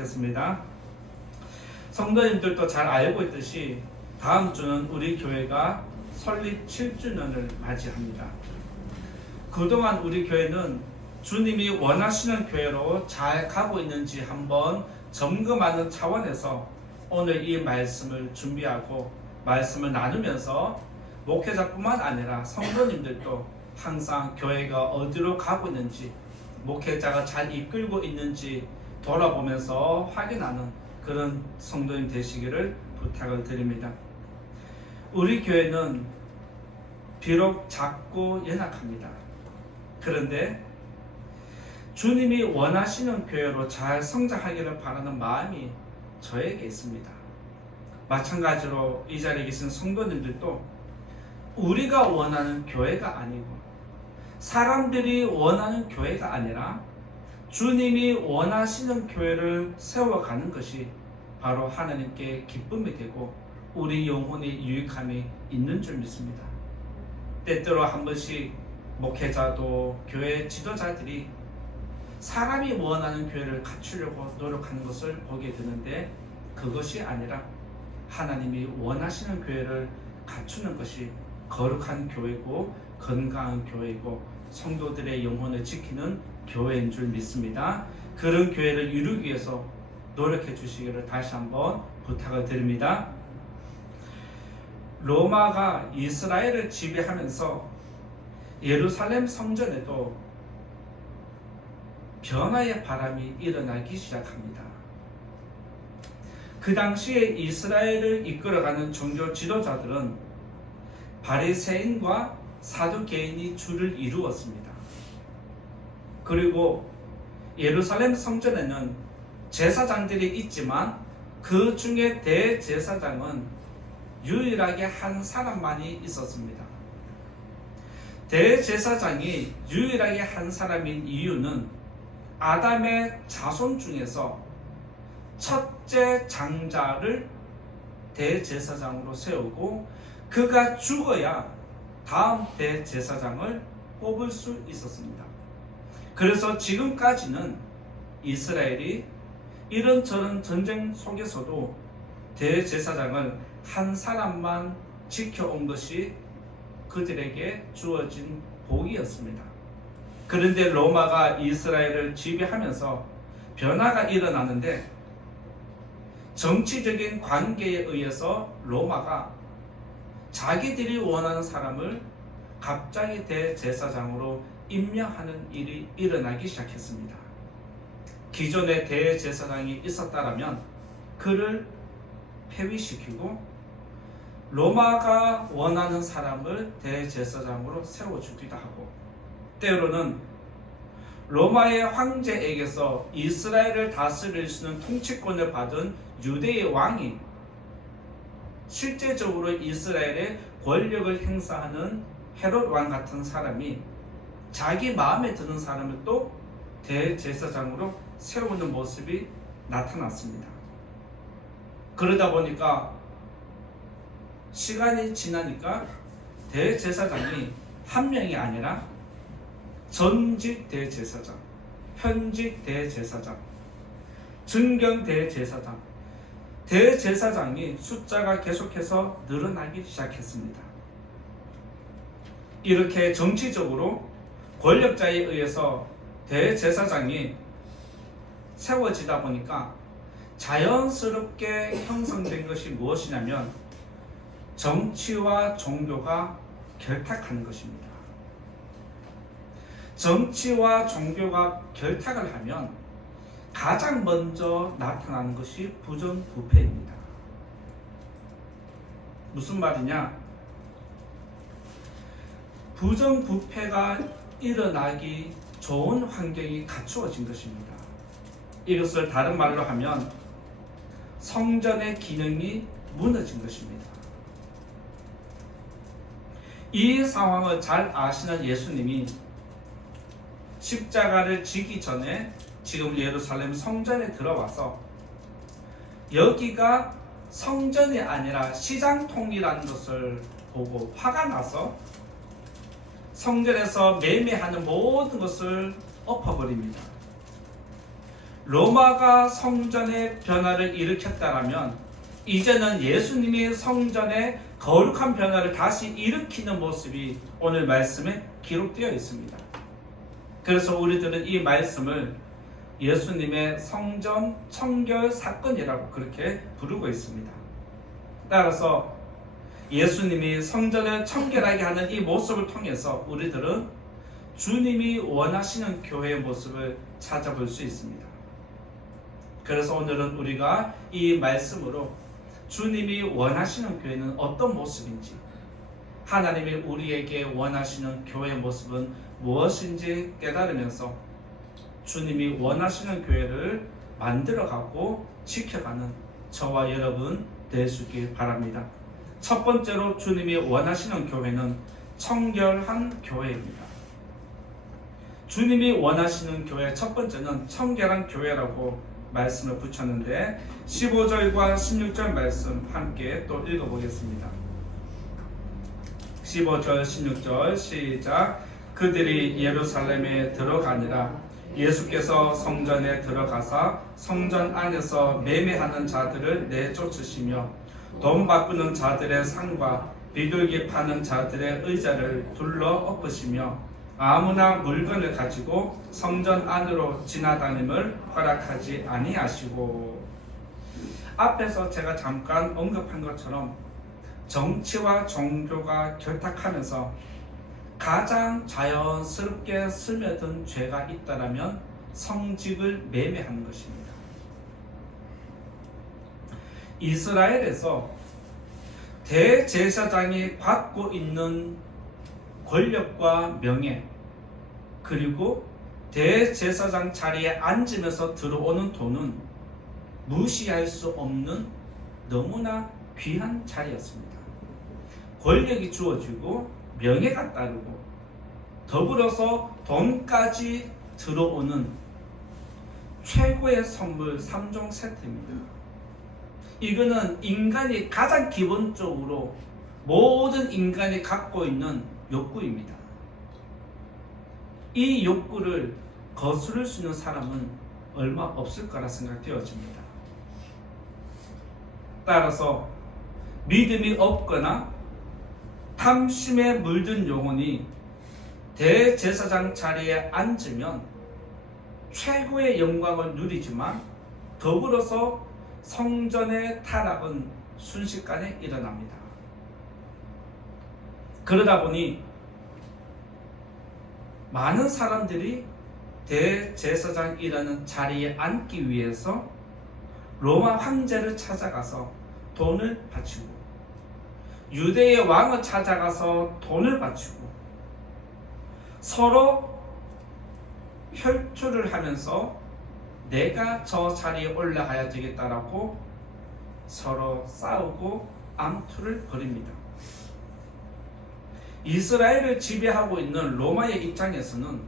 겠습니다. 성도님들도 잘 알고 있듯이 다음 주는 우리 교회가 설립 7주년을 맞이합니다. 그동안 우리 교회는 주님이 원하시는 교회로 잘 가고 있는지 한번 점검하는 차원에서 오늘 이 말씀을 준비하고 말씀을 나누면서 목회자뿐만 아니라 성도님들도 항상 교회가 어디로 가고 있는지, 목회자가 잘 이끌고 있는지 돌아보면서 확인하는 그런 성도님 되시기를 부탁을 드립니다. 우리 교회는 비록 작고 연약합니다. 그런데 주님이 원하시는 교회로 잘 성장하기를 바라는 마음이 저에게 있습니다. 마찬가지로 이 자리에 계신 성도님들도 우리가 원하는 교회가 아니고 사람들이 원하는 교회가 아니라 주님이 원하시는 교회를 세워가는 것이 바로 하나님께 기쁨이 되고 우리 영혼의 유익함이 있는 줄 믿습니다. 때때로 한 번씩 목회자도 교회 지도자들이 사람이 원하는 교회를 갖추려고 노력하는 것을 보게 되는데, 그것이 아니라 하나님이 원하시는 교회를 갖추는 것이 거룩한 교회고 건강한 교회이고 성도들의 영혼을 지키는 교회인 줄 믿습니다. 그런 교회를 이루기 위해서 노력해 주시기를 다시 한번 부탁을 드립니다. 로마가 이스라엘을 지배하면서 예루살렘 성전에도 변화의 바람이 일어나기 시작합니다. 그 당시에 이스라엘을 이끌어가는 종교 지도자들은 바리새인과 사두개인이 줄을 이루었습니다. 그리고 예루살렘 성전에는 제사장들이 있지만 그 중에 대제사장은 유일하게 한 사람만이 있었습니다. 대제사장이 유일하게 한 사람인 이유는 아담의 자손 중에서 첫째 장자를 대제사장으로 세우고 그가 죽어야 다음 대제사장을 뽑을 수 있었습니다. 그래서 지금까지는 이스라엘이 이런저런 전쟁 속에서도 대제사장을 한 사람만 지켜온 것이 그들에게 주어진 복이었습니다. 그런데 로마가 이스라엘을 지배하면서 변화가 일어나는데, 정치적인 관계에 의해서 로마가 자기들이 원하는 사람을 갑자기 대제사장으로 임명하는 일이 일어나기 시작했습니다. 기존의 대제사장이 있었다면 그를 폐위시키고 로마가 원하는 사람을 대제사장으로 세워주기도 하고, 때로는 로마의 황제에게서 이스라엘을 다스릴 수 있는 통치권을 받은 유대의 왕이 실제적으로 이스라엘의 권력을 행사하는 헤롯 왕 같은 사람이 자기 마음에 드는 사람을 또 대제사장으로 세우는 모습이 나타났습니다. 그러다 보니까 시간이 지나니까 대제사장이 한 명이 아니라 전직 대제사장, 현직 대제사장, 증경 대제사장, 대제사장이 숫자가 계속해서 늘어나기 시작했습니다. 이렇게 정치적으로 권력자에 의해서 대제사장이 세워지다 보니까 자연스럽게 형성된 것이 무엇이냐면 정치와 종교가 결탁하는 것입니다. 정치와 종교가 결탁을 하면 가장 먼저 나타나는 것이 부정부패입니다. 무슨 말이냐? 부정부패가 일어나기 좋은 환경이 갖추어진 것입니다. 이것을 다른 말로 하면 성전의 기능이 무너진 것입니다. 이 상황을 잘 아시는 예수님이 십자가를 지기 전에 지금 예루살렘 성전에 들어와서 여기가 성전이 아니라 시장통이라는 것을 보고 화가 나서 성전에서 매매하는 모든 것을 엎어버립니다. 로마가 성전의 변화를 일으켰다라면 이제는 예수님이 성전의 거룩한 변화를 다시 일으키는 모습이 오늘 말씀에 기록되어 있습니다. 그래서 우리들은 이 말씀을 예수님의 성전 청결 사건이라고 그렇게 부르고 있습니다. 따라서 예수님이 성전을 청결하게 하는 이 모습을 통해서 우리들은 주님이 원하시는 교회의 모습을 찾아볼 수 있습니다. 그래서 오늘은 우리가 이 말씀으로 주님이 원하시는 교회는 어떤 모습인지, 하나님이 우리에게 원하시는 교회의 모습은 무엇인지 깨달으면서 주님이 원하시는 교회를 만들어가고 지켜가는 저와 여러분 되시길 바랍니다. 첫 번째로 주님이 원하시는 교회는 청결한 교회입니다. 주님이 원하시는 교회 첫 번째는 청결한 교회라고 말씀을 붙였는데 15절과 16절 말씀 함께 또 읽어보겠습니다. 15절 16절 시작. 그들이 예루살렘에 들어가니라. 예수께서 성전에 들어가사 성전 안에서 매매하는 자들을 내쫓으시며 돈 바꾸는 자들의 상과 비둘기 파는 자들의 의자를 둘러 엎으시며 아무나 물건을 가지고 성전 안으로 지나다님을 허락하지 아니하시고. 앞에서 제가 잠깐 언급한 것처럼 정치와 종교가 결탁하면서 가장 자연스럽게 스며든 죄가 있다면 성직을 매매하는 것입니다. 이스라엘에서 대제사장이 갖고 있는 권력과 명예, 그리고 대제사장 자리에 앉으면서 들어오는 돈은 무시할 수 없는 너무나 귀한 자리였습니다. 권력이 주어지고 명예가 따르고 더불어서 돈까지 들어오는 최고의 선물 3종 세트입니다. 이거는 인간이 가장 기본적으로 모든 인간이 갖고 있는 욕구입니다. 이 욕구를 거스를 수 있는 사람은 얼마 없을 거라 생각되어집니다. 따라서 믿음이 없거나 탐심에 물든 영혼이 대제사장 자리에 앉으면 최고의 영광을 누리지만 더불어서 성전의 타락은 순식간에 일어납니다. 그러다 보니 많은 사람들이 대제사장이라는 자리에 앉기 위해서 로마 황제를 찾아가서 돈을 바치고 유대의 왕을 찾아가서 돈을 바치고 서로 혈투를 하면서 내가 저 자리에 올라가야 되겠다라고 서로 싸우고 암투를 벌입니다. 이스라엘을 지배하고 있는 로마의 입장에서는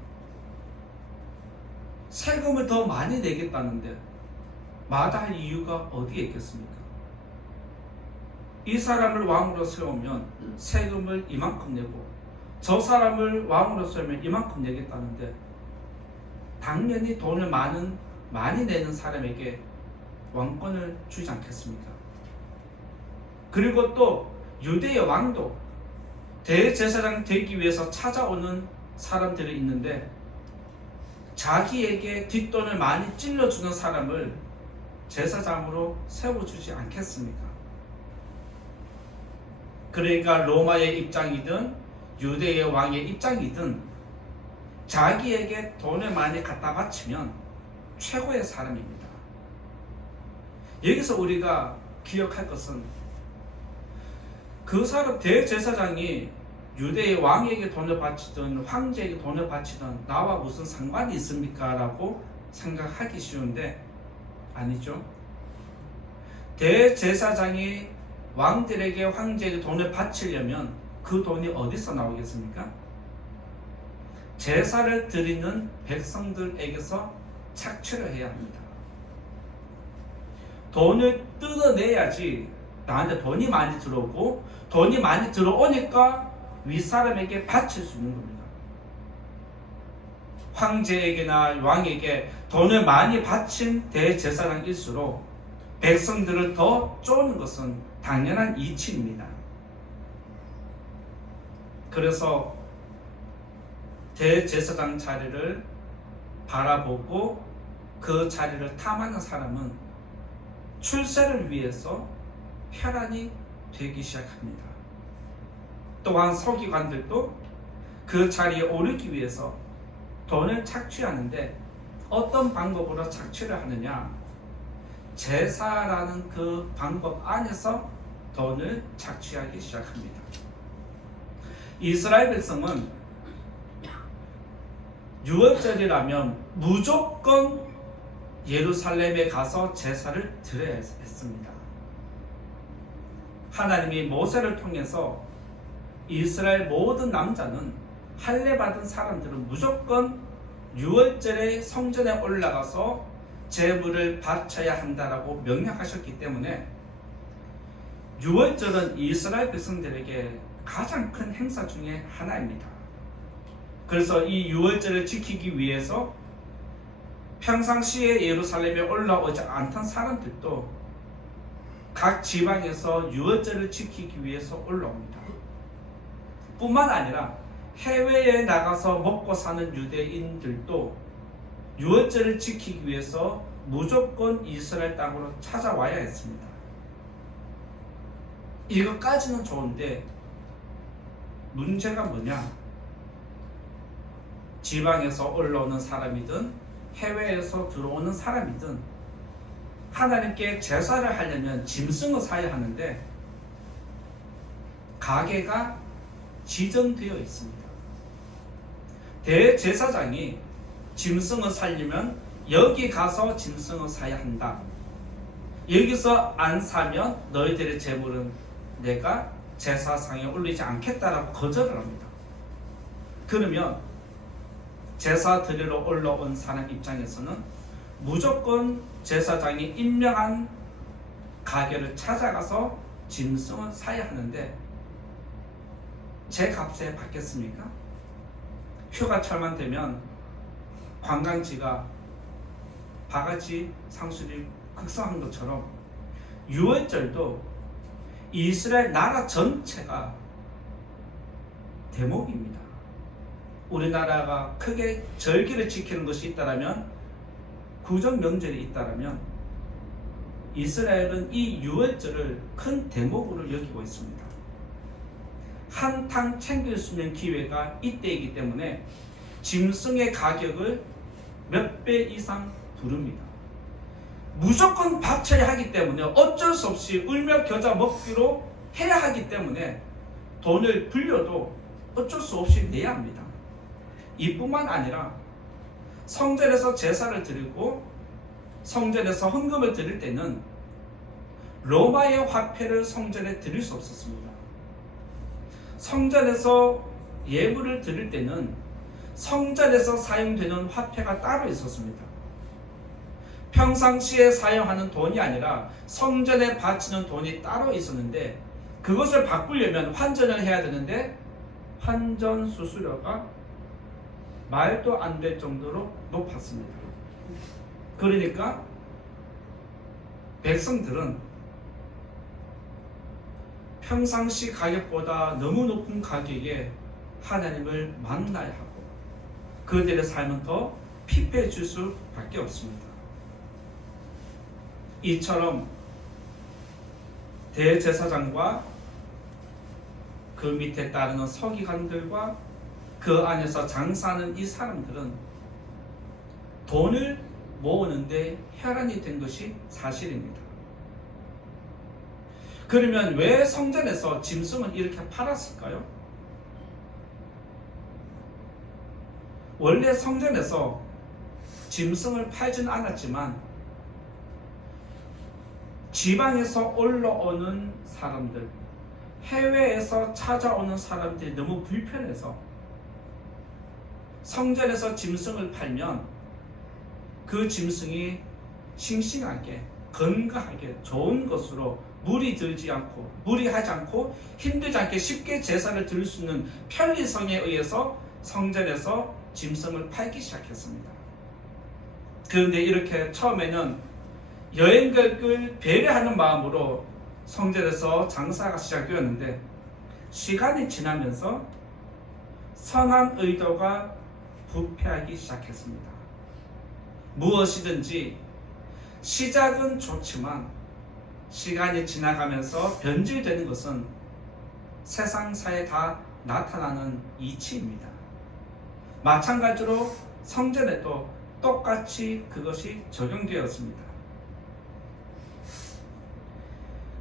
세금을 더 많이 내겠다는데 마다할 이유가 어디에 있겠습니까? 이 사람을 왕으로 세우면 세금을 이만큼 내고 저 사람을 왕으로 세우면 이만큼 내겠다는데 당연히 돈을 많이 내는 사람에게 왕권을 주지 않겠습니까? 그리고 또 유대의 왕도 대제사장 되기 위해서 찾아오는 사람들이 있는데 자기에게 뒷돈을 많이 찔러주는 사람을 제사장으로 세워주지 않겠습니까? 그러니까 로마의 입장이든 유대의 왕의 입장이든 자기에게 돈을 많이 갖다 바치면 최고의 사람입니다. 여기서 우리가 기억할 것은 그 사람 대제사장이 유대의 왕에게 돈을 바치든 황제에게 돈을 바치든 나와 무슨 상관이 있습니까? 라고 생각하기 쉬운데 아니죠. 대제사장이 왕들에게 황제에게 돈을 바치려면 그 돈이 어디서 나오겠습니까? 제사를 드리는 백성들에게서 착취를 해야 합니다. 돈을 뜯어내야지 나한테 돈이 많이 들어오고 돈이 많이 들어오니까 윗사람에게 바칠 수 있는 겁니다. 황제에게나 왕에게 돈을 많이 바친 대제사장일수록 백성들을 더 쪼는 것은 당연한 이치입니다. 그래서 대제사장 자리를 바라보고 그 자리를 탐하는 사람은 출세를 위해서 혈안이 되기 시작합니다. 또한 서기관들도 그 자리에 오르기 위해서 돈을 착취하는데 어떤 방법으로 착취를 하느냐? 제사라는 그 방법 안에서 돈을 착취하기 시작합니다. 이스라엘 백성은 유월절이라면 무조건 예루살렘에 가서 제사를 드려야 했습니다. 하나님이 모세를 통해서 이스라엘 모든 남자는 할례 받은 사람들은 무조건 유월절에 성전에 올라가서 제물을 바쳐야 한다라고 명령하셨기 때문에 유월절은 이스라엘 백성들에게 가장 큰 행사 중에 하나입니다. 그래서 이 유월절을 지키기 위해서 평상시에 예루살렘에 올라오지 않던 사람들도 각 지방에서 유월절을 지키기 위해서 올라옵니다. 뿐만 아니라 해외에 나가서 먹고 사는 유대인들도 유월절을 지키기 위해서 무조건 이스라엘 땅으로 찾아와야 했습니다. 이것까지는 좋은데 문제가 뭐냐? 지방에서 올라오는 사람이든 해외에서 들어오는 사람이든 하나님께 제사를 하려면 짐승을 사야 하는데 가게가 지정되어 있습니다. 대제사장이 짐승을 살려면 여기 가서 짐승을 사야 한다. 여기서 안 사면 너희들의 제물은 내가 제사상에 올리지 않겠다라고 거절을 합니다. 그러면 제사 드리러 올라온 사람 입장에서는 무조건 제사장이 임명한 가게를 찾아가서 짐승을 사야 하는데 제 값에 받겠습니까? 휴가철만 되면 관광지가 바가지 상술이 극성한 것처럼 유월절도 이스라엘 나라 전체가 대목입니다. 우리나라가 크게 절기를 지키는 것이 있다라면 구정 명절이 있다라면 이스라엘은 이 유월절을 큰 대목으로 여기고 있습니다. 한탕 챙길 수 있는 기회가 이때이기 때문에 짐승의 가격을 몇 배 이상 부릅니다. 무조건 바쳐야 하기 때문에 어쩔 수 없이 울며 겨자 먹기로 해야 하기 때문에 돈을 불려도 어쩔 수 없이 내야 합니다. 이뿐만 아니라 성전에서 제사를 드리고 성전에서 헌금을 드릴 때는 로마의 화폐를 성전에 드릴 수 없었습니다. 성전에서 예물을 드릴 때는 성전에서 사용되는 화폐가 따로 있었습니다. 평상시에 사용하는 돈이 아니라 성전에 바치는 돈이 따로 있었는데 그것을 바꾸려면 환전을 해야 되는데 환전 수수료가 말도 안 될 정도로 높았습니다. 그러니까 백성들은 평상시 가격보다 너무 높은 가격에 하나님을 만나야 하고 그들의 삶은 더 피폐해질 수밖에 없습니다. 이처럼 대제사장과 그 밑에 따르는 서기관들과 그 안에서 장사하는 이 사람들은 돈을 모으는데 혈안이 된 것이 사실입니다. 그러면 왜 성전에서 짐승을 이렇게 팔았을까요? 원래 성전에서 짐승을 팔지는 않았지만 지방에서 올라오는 사람들, 해외에서 찾아오는 사람들이 너무 불편해서 성전에서 짐승을 팔면 그 짐승이 싱싱하게 건강하게 좋은 것으로 무리하지 않고 힘들지 않게 쉽게 제사를 드릴 수 있는 편리성에 의해서 성전에서 짐승을 팔기 시작했습니다. 그런데 이렇게 처음에는 여행객을 배려하는 마음으로 성전에서 장사가 시작되었는데 시간이 지나면서 선한 의도가 부패하기 시작했습니다. 무엇이든지 시작은 좋지만 시간이 지나가면서 변질되는 것은 세상사에 다 나타나는 이치입니다. 마찬가지로 성전에도 똑같이 그것이 적용되었습니다.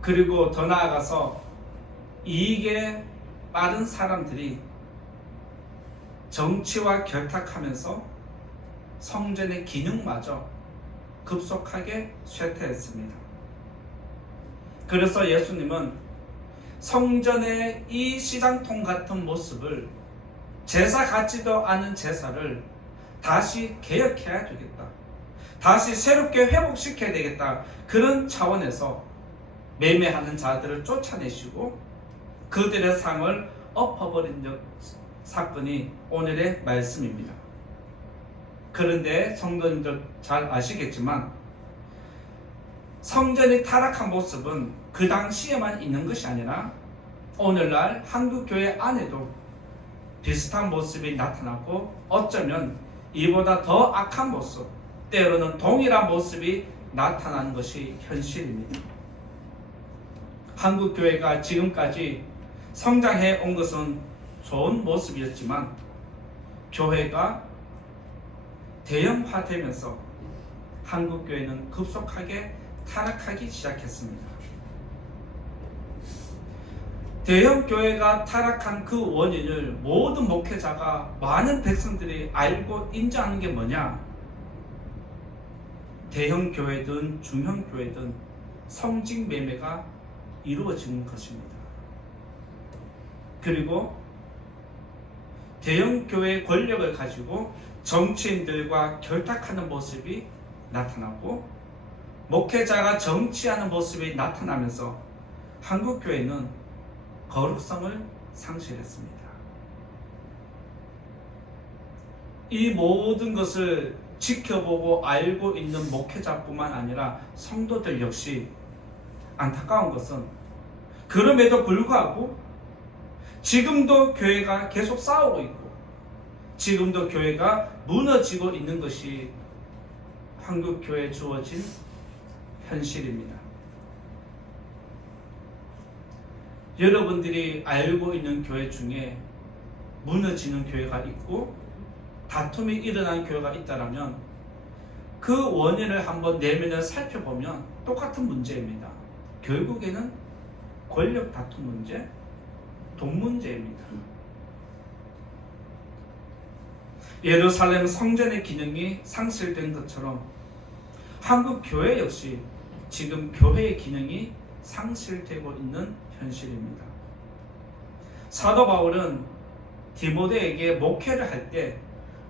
그리고 더 나아가서 이익에 빠른 사람들이 정치와 결탁하면서 성전의 기능마저 급속하게 쇠퇴했습니다. 그래서 예수님은 성전의 이 시장통 같은 모습을, 제사 같지도 않은 제사를 다시 개혁해야 되겠다, 다시 새롭게 회복시켜야 되겠다, 그런 차원에서 매매하는 자들을 쫓아내시고 그들의 상을 엎어버린 사건이 오늘의 말씀입니다. 그런데 성도님들 잘 아시겠지만 성전이 타락한 모습은 그 당시에만 있는 것이 아니라 오늘날 한국교회 안에도 비슷한 모습이 나타나고 어쩌면 이보다 더 악한 모습, 때로는 동일한 모습이 나타나는 것이 현실입니다. 한국교회가 지금까지 성장해 온 것은 좋은 모습이었지만 교회가 대형화되면서 한국교회는 급속하게 타락하기 시작했습니다. 대형교회가 타락한 그 원인을 모든 목회자가, 많은 백성들이 알고 인정하는 게 뭐냐? 대형교회든 중형교회든 성직 매매가 이루어지는 것입니다. 그리고 대형교회의 권력을 가지고 정치인들과 결탁하는 모습이 나타나고 목회자가 정치하는 모습이 나타나면서 한국교회는 거룩성을 상실했습니다. 이 모든 것을 지켜보고 알고 있는 목회자뿐만 아니라 성도들 역시 안타까운 것은 그럼에도 불구하고 지금도 교회가 계속 싸우고 있고 지금도 교회가 무너지고 있는 것이 한국교회에 주어진 현실입니다. 여러분들이 알고 있는 교회 중에 무너지는 교회가 있고 다툼이 일어난 교회가 있다면 그 원인을 한번 내면을 살펴보면 똑같은 문제입니다. 결국에는 권력 다툼 문제, 돈 문제입니다. 예루살렘 성전의 기능이 상실된 것처럼 한국 교회 역시 지금 교회의 기능이 상실되고 있는 현실입니다. 사도 바울은 디모데에게 목회를 할 때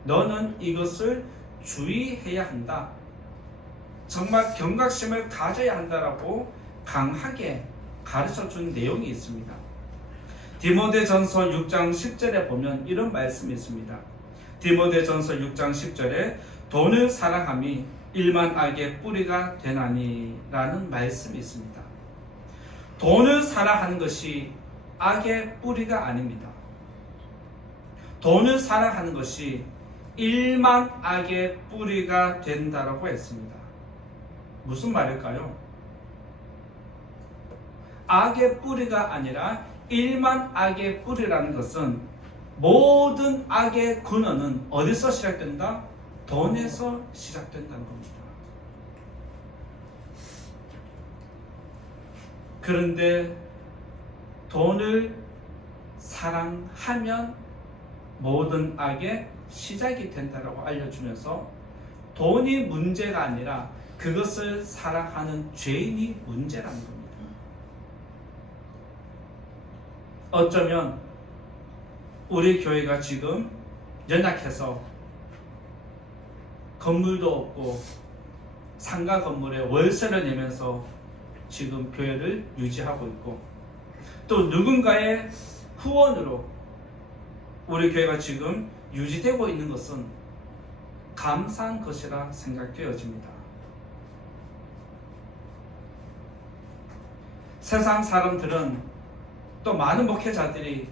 너는 이것을 주의해야 한다, 정말 경각심을 가져야 한다라고 강하게 가르쳐 준 내용이 있습니다. 디모데전서 6장 10절에 보면 이런 말씀이 있습니다. 디모데전서 6장 10절에 돈을 사랑함이 일만 악의 뿌리가 되나니 라는 말씀이 있습니다. 돈을 사랑하는 것이 악의 뿌리가 아닙니다. 돈을 사랑하는 것이 일만 악의 뿌리가 된다라고 했습니다. 무슨 말일까요? 악의 뿌리가 아니라 일만 악의 뿌리라는 것은 모든 악의 근원은 어디서 시작된다? 돈에서 시작된다는 겁니다. 그런데 돈을 사랑하면 모든 악의 시작이 된다고 알려주면서 돈이 문제가 아니라 그것을 사랑하는 죄인이 문제라는 겁니다. 어쩌면 우리 교회가 지금 연약해서 건물도 없고 상가 건물에 월세를 내면서 지금 교회를 유지하고 있고 또 누군가의 후원으로 우리 교회가 지금 유지되고 있는 것은 감사한 것이라 생각되어집니다. 세상 사람들은 또 많은 목회자들이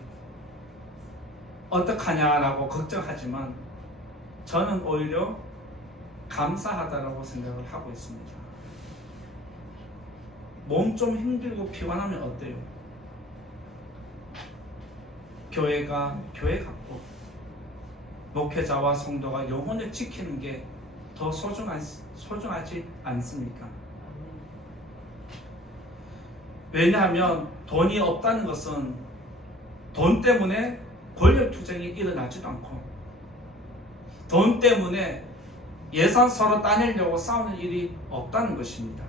어떡하냐라고 걱정하지만 저는 오히려 감사하다라고 생각을 하고 있습니다. 몸 좀 힘들고 피곤하면 어때요? 교회가 교회 같고 목회자와 성도가 영혼을 지키는 게 더 소중하지 않습니까? 왜냐하면 돈이 없다는 것은 돈 때문에 권력 투쟁이 일어나지도 않고 돈 때문에 예산 서로 따내려고 싸우는 일이 없다는 것입니다.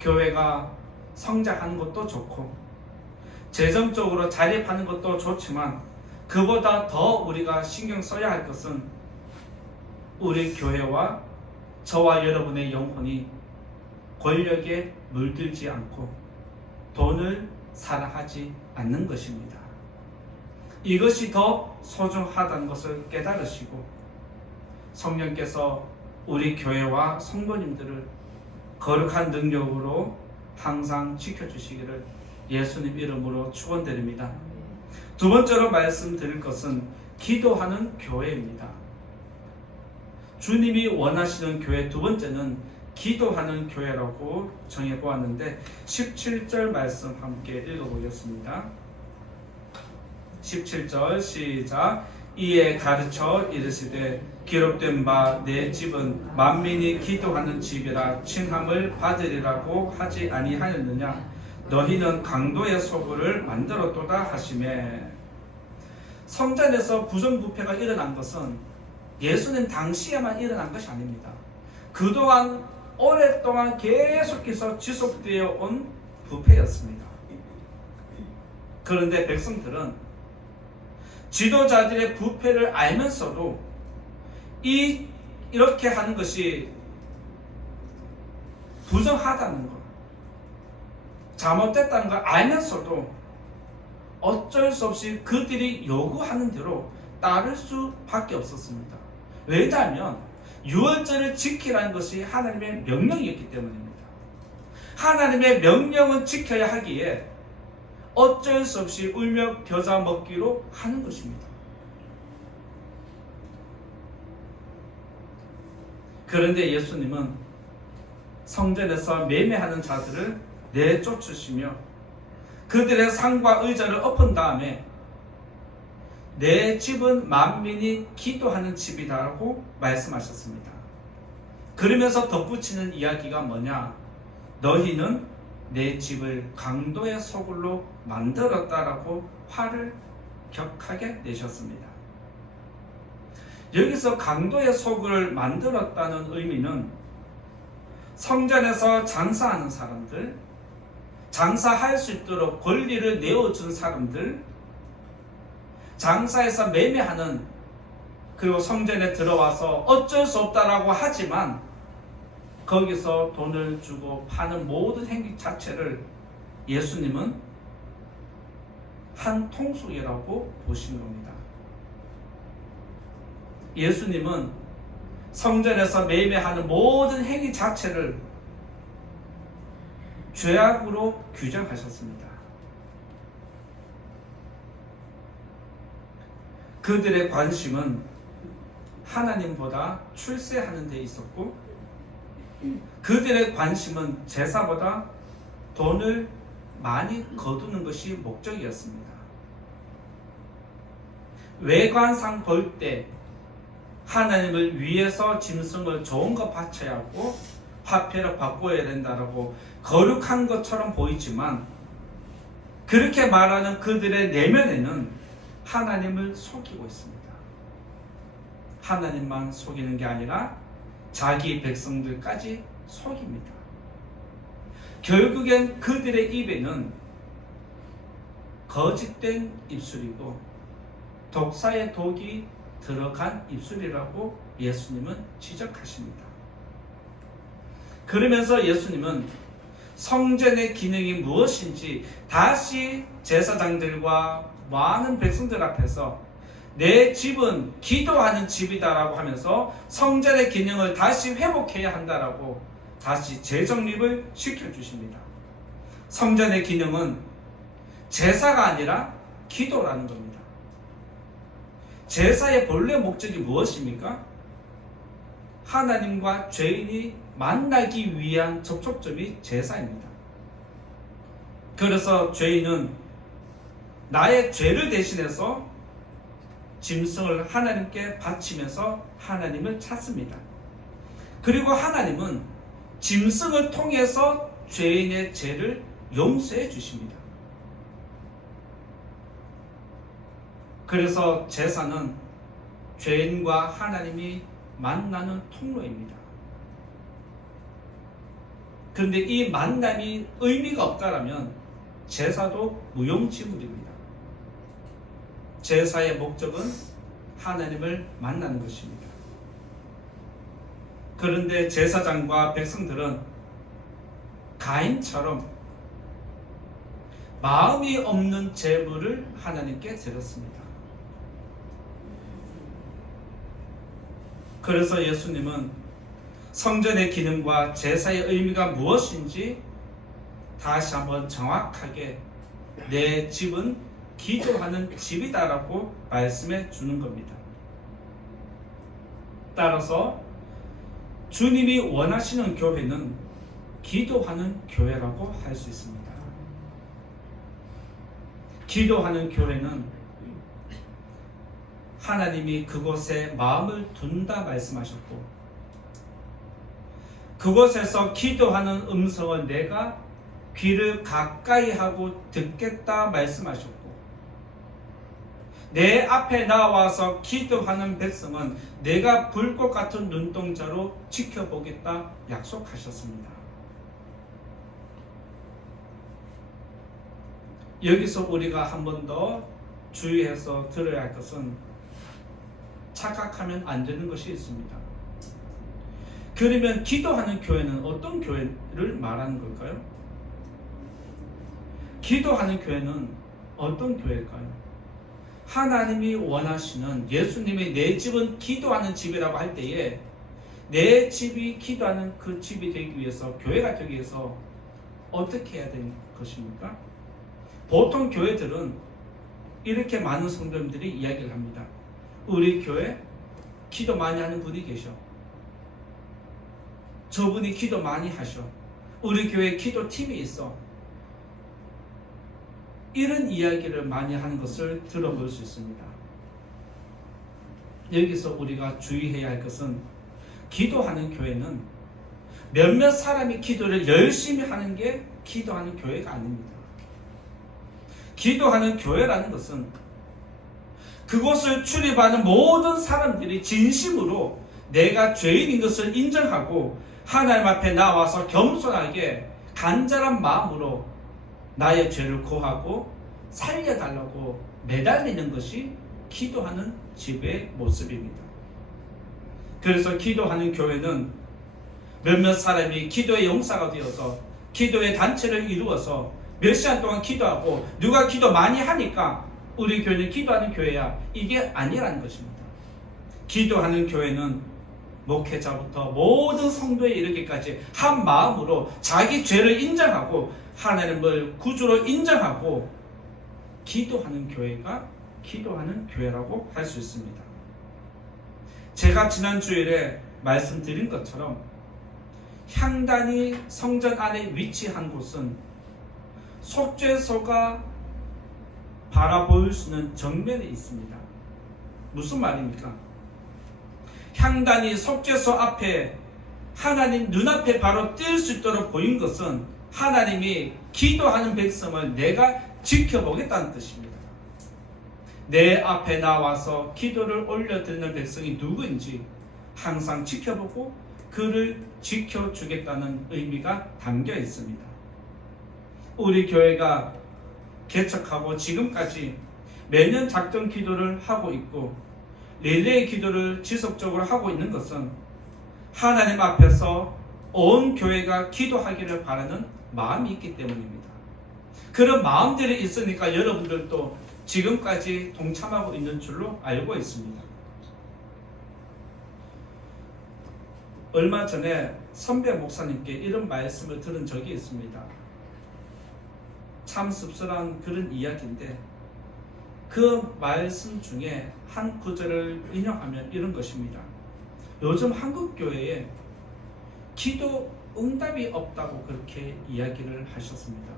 교회가 성장하는 것도 좋고 재정적으로 자립하는 것도 좋지만 그보다 더 우리가 신경 써야 할 것은 우리 교회와 저와 여러분의 영혼이 권력에 물들지 않고 돈을 사랑하지 않는 것입니다. 이것이 더 소중하다는 것을 깨달으시고 성령께서 우리 교회와 성도님들을 거룩한 능력으로 항상 지켜주시기를 예수님 이름으로 축원드립니다. 두 번째로 말씀드릴 것은 기도하는 교회입니다. 주님이 원하시는 교회 두 번째는 기도하는 교회라고 정해보았는데 17절 말씀 함께 읽어보겠습니다. 17절 시작. 이에 가르쳐 이르시되 기록된 바 내 집은 만민이 기도하는 집이라 칭함을 받으리라고 하지 아니하였느냐. 너희는 강도의 소굴을 만들었도다 하시매. 성전에서 부정부패가 일어난 것은 예수님 당시에만 일어난 것이 아닙니다. 그동안 오랫동안 계속해서 지속되어 온 부패였습니다. 그런데 백성들은 지도자들의 부패를 알면서도 이렇게 하는 것이 부정하다는 것, 잘못됐다는 걸 알면서도 어쩔 수 없이 그들이 요구하는 대로 따를 수밖에 없었습니다. 왜냐하면 유월절을 지키라는 것이 하나님의 명령이었기 때문입니다. 하나님의 명령은 지켜야 하기에 어쩔 수 없이 울며 겨자 먹기로 하는 것입니다. 그런데 예수님은 성전에서 매매하는 자들을 내쫓으시며 그들의 상과 의자를 엎은 다음에 내 집은 만민이 기도하는 집이다라고 말씀하셨습니다. 그러면서 덧붙이는 이야기가 뭐냐? 너희는 내 집을 강도의 소굴로 만들었다라고 화를 격하게 내셨습니다. 여기서 강도의 소굴을 만들었다는 의미는 성전에서 장사하는 사람들, 장사할 수 있도록 권리를 내어준 사람들, 장사해서 매매하는, 그리고 성전에 들어와서 어쩔 수 없다라고 하지만 거기서 돈을 주고 파는 모든 행위 자체를 예수님은 한 통속이라고 보신 겁니다. 예수님은 성전에서 매매하는 모든 행위 자체를 죄악으로 규정하셨습니다. 그들의 관심은 하나님보다 출세하는 데 있었고 그들의 관심은 제사보다 돈을 많이 거두는 것이 목적이었습니다. 외관상 볼 때 하나님을 위해서 짐승을 좋은 거 바쳐야 하고 화폐를 바꿔야 된다라고 거룩한 것처럼 보이지만 그렇게 말하는 그들의 내면에는 하나님을 속이고 있습니다. 하나님만 속이는 게 아니라 자기 백성들까지 속입니다. 결국엔 그들의 입에는 거짓된 입술이고 독사의 독이 들어간 입술이라고 예수님은 지적하십니다. 그러면서 예수님은 성전의 기능이 무엇인지 다시 제사장들과 많은 백성들 앞에서 내 집은 기도하는 집이다라고 하면서 성전의 기능을 다시 회복해야 한다라고 다시 재정립을 시켜주십니다. 성전의 기능은 제사가 아니라 기도라는 겁니다. 제사의 본래 목적이 무엇입니까? 하나님과 죄인이 만나기 위한 접촉점이 제사입니다. 그래서 죄인은 나의 죄를 대신해서 짐승을 하나님께 바치면서 하나님을 찾습니다. 그리고 하나님은 짐승을 통해서 죄인의 죄를 용서해 주십니다. 그래서 제사는 죄인과 하나님이 만나는 통로입니다. 그런데 이 만남이 의미가 없다라면 제사도 무용지물입니다. 제사의 목적은 하나님을 만나는 것입니다. 그런데 제사장과 백성들은 가인처럼 마음이 없는 제물을 하나님께 드렸습니다. 그래서 예수님은 성전의 기능과 제사의 의미가 무엇인지 다시 한번 정확하게 내 집은 기도하는 집이다라고 말씀해 주는 겁니다. 따라서 주님이 원하시는 교회는 기도하는 교회라고 할 수 있습니다. 기도하는 교회는 하나님이 그곳에 마음을 둔다 말씀하셨고, 그곳에서 기도하는 음성을 내가 귀를 가까이 하고 듣겠다 말씀하셨고, 내 앞에 나와서 기도하는 백성은 내가 불꽃 같은 눈동자로 지켜보겠다 약속하셨습니다. 여기서 우리가 한 번 더 주의해서 들어야 할 것은 착각하면 안 되는 것이 있습니다. 그러면 기도하는 교회는 어떤 교회를 말하는 걸까요? 기도하는 교회는 어떤 교회일까요? 하나님이 원하시는, 예수님이 내 집은 기도하는 집이라고 할 때에 내 집이 기도하는 그 집이 되기 위해서, 교회가 되기 위해서 어떻게 해야 되는 것입니까? 보통 교회들은 이렇게 많은 성도님들이 이야기를 합니다. 우리 교회 기도 많이 하는 분이 계셔. 저분이 기도 많이 하셔. 우리 교회 기도 팀이 있어. 이런 이야기를 많이 하는 것을 들어볼 수 있습니다. 여기서 우리가 주의해야 할 것은, 기도하는 교회는 몇몇 사람이 기도를 열심히 하는 게 기도하는 교회가 아닙니다. 기도하는 교회라는 것은 그곳을 출입하는 모든 사람들이 진심으로 내가 죄인인 것을 인정하고 하나님 앞에 나와서 겸손하게 간절한 마음으로 나의 죄를 고하고 살려달라고 매달리는 것이 기도하는 집의 모습입니다. 그래서 기도하는 교회는 몇몇 사람이 기도의 용사가 되어서 기도의 단체를 이루어서 몇 시간 동안 기도하고 누가 기도 많이 하니까 우리 교회는 기도하는 교회야, 이게 아니라는 것입니다. 기도하는 교회는 목회자부터 모든 성도에 이르기까지 한 마음으로 자기 죄를 인정하고 하나님을 구주로 인정하고 기도하는 교회가 기도하는 교회라고 할 수 있습니다. 제가 지난 주일에 말씀드린 것처럼 향단이 성전 안에 위치한 곳은 속죄소가 바라볼 수 있는 정면에 있습니다. 무슨 말입니까? 향단이 속죄소 앞에 하나님 눈앞에 바로 뜰 수 있도록 보인 것은 하나님이 기도하는 백성을 내가 지켜보겠다는 뜻입니다. 내 앞에 나와서 기도를 올려드리는 백성이 누구인지 항상 지켜보고 그를 지켜주겠다는 의미가 담겨 있습니다. 우리 교회가 개척하고 지금까지 매년 작정 기도를 하고 있고 릴레이 기도를 지속적으로 하고 있는 것은 하나님 앞에서 온 교회가 기도하기를 바라는 마음이 있기 때문입니다. 그런 마음들이 있으니까 여러분들도 지금까지 동참하고 있는 줄로 알고 있습니다. 얼마 전에 선배 목사님께 이런 말씀을 들은 적이 있습니다. 참 씁쓸한 그런 이야기인데 그 말씀 중에 한 구절을 인용하면 이런 것입니다. 요즘 한국 교회에 기도 응답이 없다고 그렇게 이야기를 하셨습니다.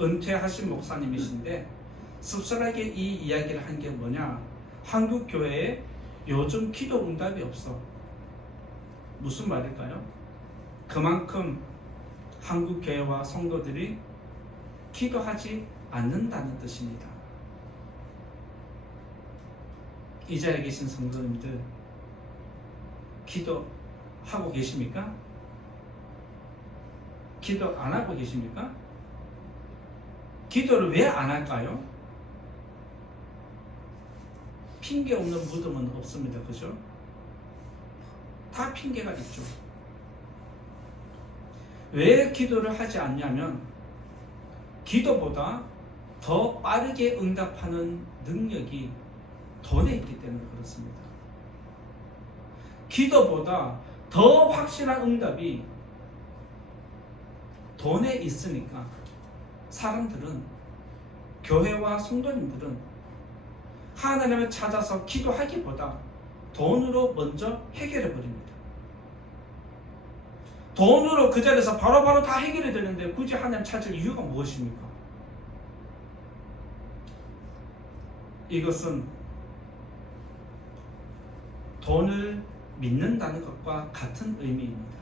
은퇴하신 목사님이신데 씁쓸하게 이 이야기를 한 게 뭐냐? 한국 교회에 요즘 기도 응답이 없어. 무슨 말일까요? 그만큼 한국 교회와 성도들이 기도하지 않는다는 뜻입니다. 이 자리에 계신 성도님들, 기도하고 계십니까? 기도 안 하고 계십니까? 기도를 왜 안 할까요? 핑계 없는 무덤은 없습니다. 그죠? 다 핑계가 있죠. 왜 기도를 하지 않냐면 기도보다 더 빠르게 응답하는 능력이 돈에 있기 때문에 그렇습니다. 기도보다 더 확실한 응답이 돈에 있으니까 사람들은, 교회와 성도님들은 하나님을 찾아서 기도하기보다 돈으로 먼저 해결해 버립니다. 돈으로 그 자리에서 바로바로 다 해결이 되는데 굳이 하나님 찾을 이유가 무엇입니까? 이것은 돈을 믿는다는 것과 같은 의미입니다.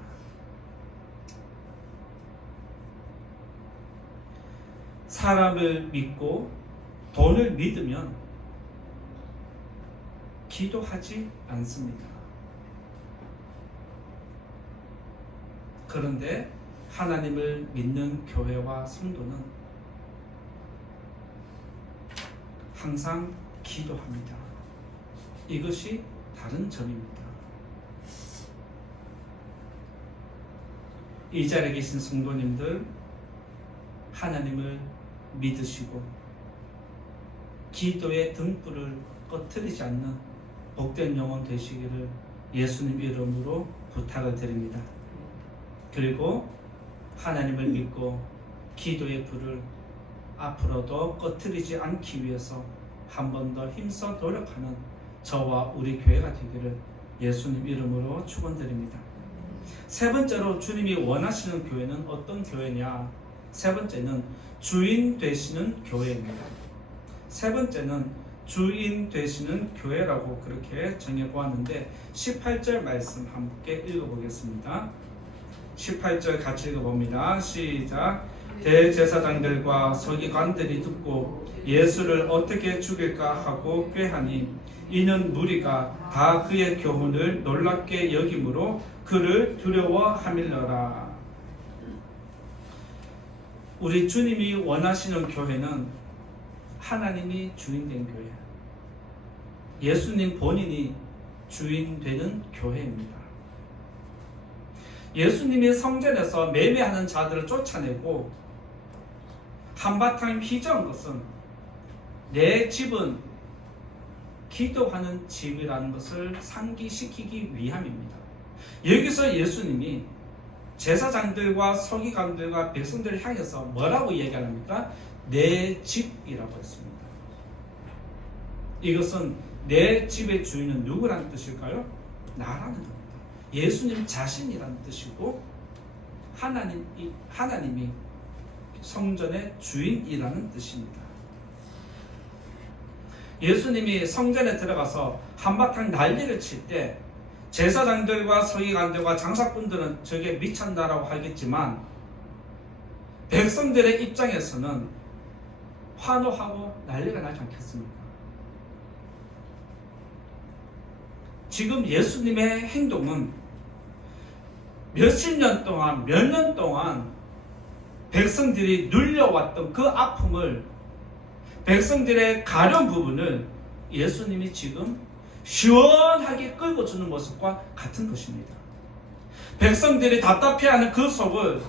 사람을 믿고 돈을 믿으면 기도하지 않습니다. 그런데 하나님을 믿는 교회와 성도는 항상 기도합니다. 이것이 다른 점입니다. 이 자리에 계신 성도님들, 하나님을 믿으시고 기도의 등불을 꺼트리지 않는 복된 영혼 되시기를 예수님 이름으로 부탁을 드립니다. 그리고 하나님을 믿고 기도의 불을 앞으로도 꺼트리지 않기 위해서 한 번 더 힘써 노력하는 저와 우리 교회가 되기를 예수님 이름으로 축원드립니다. 세 번째로 주님이 원하시는 교회는 어떤 교회냐? 세 번째는 주인 되시는 교회입니다. 세 번째는 주인 되시는 교회라고 그렇게 정해보았는데 18절 말씀 함께 읽어보겠습니다. 18절 같이 읽어봅니다. 시작. 대제사장들과 서기관들이 듣고 예수를 어떻게 죽일까 하고 꾀하니 이는 무리가 다 그의 교훈을 놀랍게 여김으로 그를 두려워하밀러라. 우리 주님이 원하시는 교회는 하나님이 주인된 교회, 예수님 본인이 주인되는 교회입니다. 예수님이 성전에서 매매하는 자들을 쫓아내고 한바탕 휘저은 것은 내 집은 기도하는 집이라는 것을 상기시키기 위함입니다. 여기서 예수님이 제사장들과 서기관들과 백성들을 향해서 뭐라고 얘기합니까? 내 집이라고 했습니다. 이것은 내 집의 주인은 누구라는 뜻일까요? 나라는 겁니다. 예수님 자신이라는 뜻이고 하나님이 성전의 주인이라는 뜻입니다. 예수님이 성전에 들어가서 한바탕 난리를 칠 때 제사장들과 서기관들과 장사꾼들은 저게 미쳤다라고 하겠지만 백성들의 입장에서는 환호하고 난리가 나지 않겠습니까? 지금 예수님의 행동은 몇십 년 동안, 몇 년 동안 백성들이 눌려왔던 그 아픔을, 백성들의 가려운 부분을 예수님이 지금 시원하게 끌고 주는 모습과 같은 것입니다. 백성들이 답답해하는 그 속을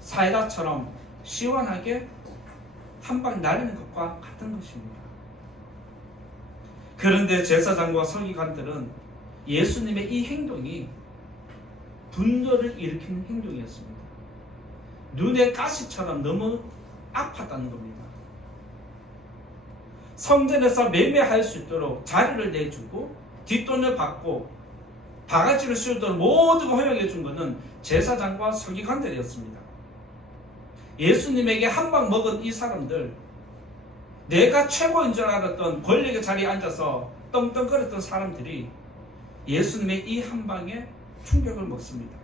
사이다처럼 시원하게 한 방 날리는 것과 같은 것입니다. 그런데 제사장과 서기관들은 예수님의 이 행동이 분노를 일으키는 행동이었습니다. 눈에 가시처럼 너무 아팠다는 겁니다. 성전에서 매매할 수 있도록 자리를 내주고 뒷돈을 받고 바가지를 씌우도록 모든 걸 허용해 준 것은 제사장과 서기관들이었습니다. 예수님에게 한 방 먹은 이 사람들, 내가 최고인 줄 알았던 권력의 자리에 앉아서 떵떵거렸던 사람들이 예수님의 이 한 방에 충격을 먹습니다.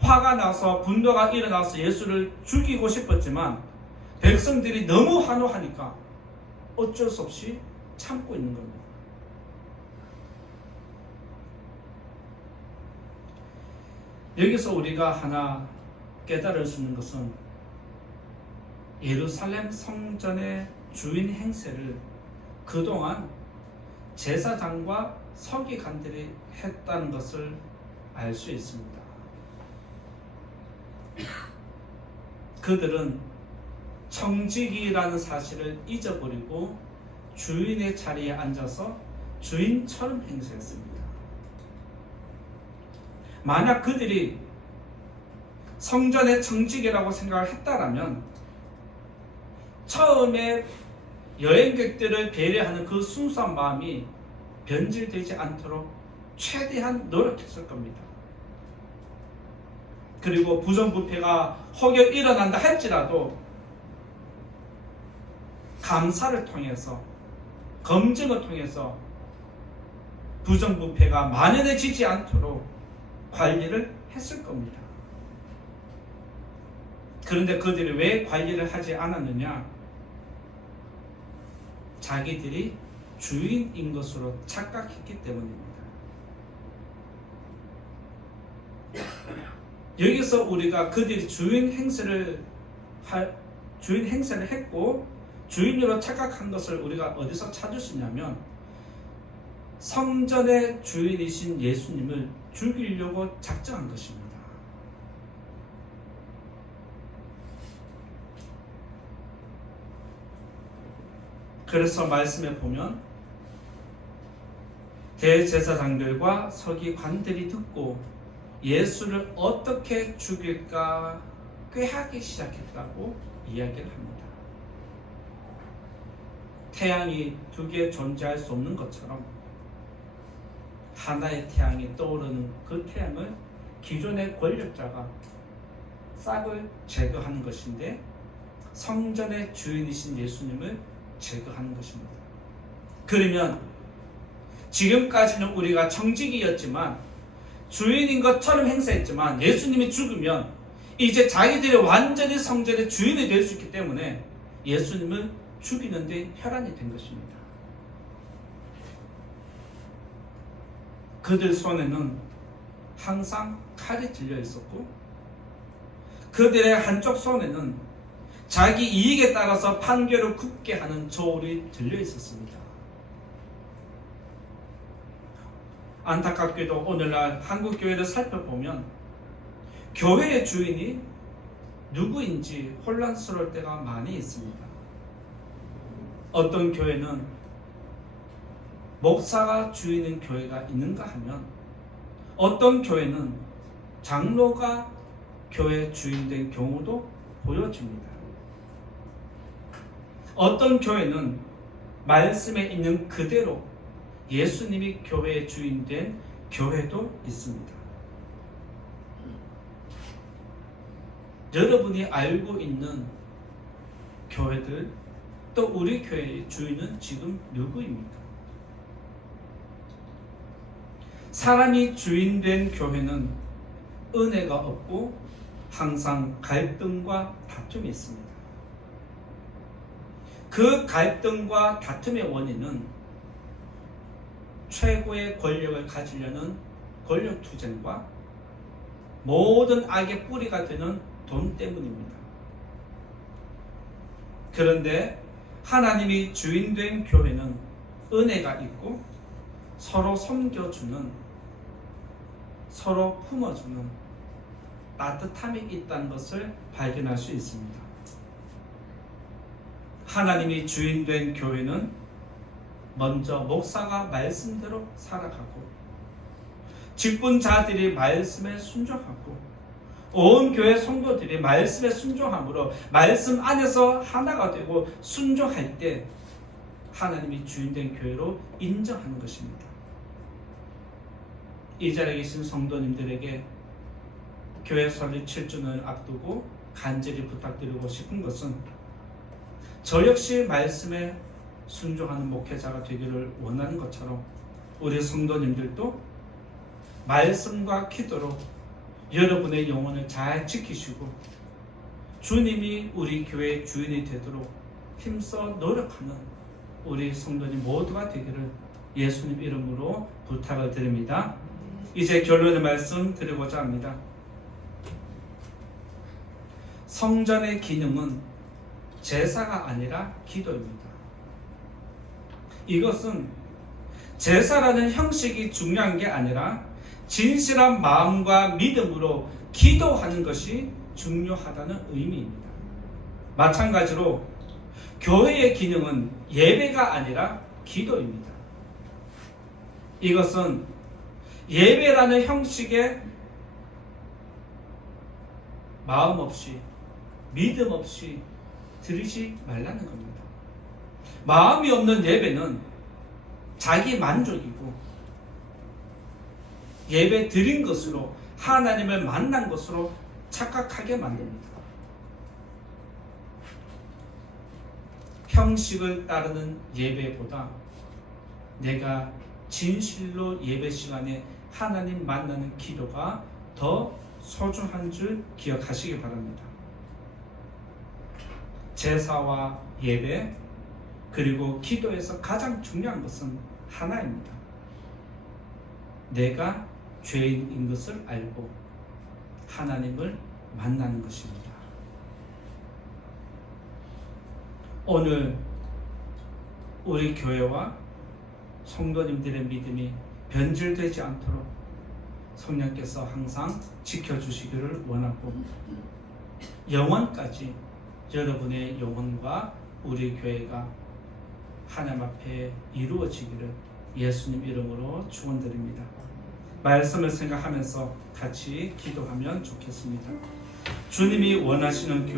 화가 나서 분노가 일어나서 예수를 죽이고 싶었지만 백성들이 너무 환호하니까 어쩔 수 없이 참고 있는 겁니다. 여기서 우리가 하나 깨달을 수 있는 것은 예루살렘 성전의 주인 행세를 그동안 제사장과 서기관들이 했다는 것을 알 수 있습니다. 그들은 청지기라는 사실을 잊어버리고 주인의 자리에 앉아서 주인처럼 행세했습니다. 만약 그들이 성전의 청지기라고 생각을 했다라면 처음에 여행객들을 배려하는 그 순수한 마음이 변질되지 않도록 최대한 노력했을 겁니다. 그리고 부정부패가 혹여 일어난다 할지라도 감사를 통해서 검증을 통해서 부정부패가 만연해지지 않도록 관리를 했을 겁니다. 그런데 그들이 왜 관리를 하지 않았느냐? 자기들이 주인인 것으로 착각했기 때문입니다. 여기서 우리가 그들이 주인 행세를 했고 주인으로 착각한 것을 우리가 어디서 찾을 수 있냐면 성전의 주인이신 예수님을 죽이려고 작정한 것입니다. 그래서 말씀에 보면 대제사장들과 서기관들이 듣고 예수를 어떻게 죽일까 꾀하기 시작했다고 이야기를 합니다. 태양이 두 개 존재할 수 없는 것처럼 하나의 태양이 떠오르는 그 태양을 기존의 권력자가 싹을 제거하는 것인데 성전의 주인이신 예수님을 제거하는 것입니다. 그러면 지금까지는 우리가 청지기였지만 주인인 것처럼 행세했지만 예수님이 죽으면 이제 자기들이 완전히 성전의 주인이 될 수 있기 때문에 예수님을 죽이는 데 혈안이 된 것입니다. 그들 손에는 항상 칼이 들려 있었고 그들의 한쪽 손에는 자기 이익에 따라서 판결을 굽게 하는 저울이 들려 있었습니다. 안타깝게도 오늘날 한국 교회를 살펴보면 교회의 주인이 누구인지 혼란스러울 때가 많이 있습니다. 어떤 교회는 목사가 주인인 교회가 있는가 하면 어떤 교회는 장로가 교회 주인된 경우도 보여집니다. 어떤 교회는 말씀에 있는 그대로 예수님이 교회의 주인된 교회도 있습니다. 여러분이 알고 있는 교회들 또 우리 교회의 주인은 지금 누구입니까? 사람이 주인된 교회는 은혜가 없고 항상 갈등과 다툼이 있습니다. 그 갈등과 다툼의 원인은 최고의 권력을 가지려는 권력투쟁과 모든 악의 뿌리가 되는 돈 때문입니다. 그런데 하나님이 주인된 교회는 은혜가 있고 서로 섬겨주는, 서로 품어주는 따뜻함이 있다는 것을 발견할 수 있습니다. 하나님이 주인된 교회는 먼저 목사가 말씀대로 살아가고 직분자들이 말씀에 순종하고 온 교회 성도들이 말씀에 순종함으로 말씀 안에서 하나가 되고 순종할 때 하나님이 주인된 교회로 인정하는 것입니다. 이 자리에 계신 성도님들에게 교회 설립 7주년을 앞두고 간절히 부탁드리고 싶은 것은 저 역시 말씀에 순종하는 목회자가 되기를 원하는 것처럼 우리 성도님들도 말씀과 기도로 여러분의 영혼을 잘 지키시고 주님이 우리 교회의 주인이 되도록 힘써 노력하는 우리 성도님 모두가 되기를 예수님 이름으로 부탁을 드립니다. 이제 결론의 말씀 드리고자 합니다. 성전의 기능은 제사가 아니라 기도입니다. 이것은 제사라는 형식이 중요한 게 아니라 진실한 마음과 믿음으로 기도하는 것이 중요하다는 의미입니다. 마찬가지로 교회의 기능은 예배가 아니라 기도입니다. 이것은 예배라는 형식의 마음 없이 믿음 없이 드리지 말라는 겁니다. 마음이 없는 예배는 자기 만족이고 예배 드린 것으로 하나님을 만난 것으로 착각하게 만듭니다. 형식을 따르는 예배보다 내가 진실로 예배 시간에 하나님 만나는 기도가 더 소중한 줄 기억하시기 바랍니다. 제사와 예배 그리고 기도에서 가장 중요한 것은 하나입니다. 내가 죄인인 것을 알고 하나님을 만나는 것입니다. 오늘 우리 교회와 성도님들의 믿음이 변질되지 않도록 성령께서 항상 지켜주시기를 원하고 영원까지 여러분의 영혼과 우리 교회가 하나님 앞에 이루어지기를 예수님 이름으로 축원드립니다. 말씀을 생각하면서 같이 기도하면 좋겠습니다. 주님이 원하시는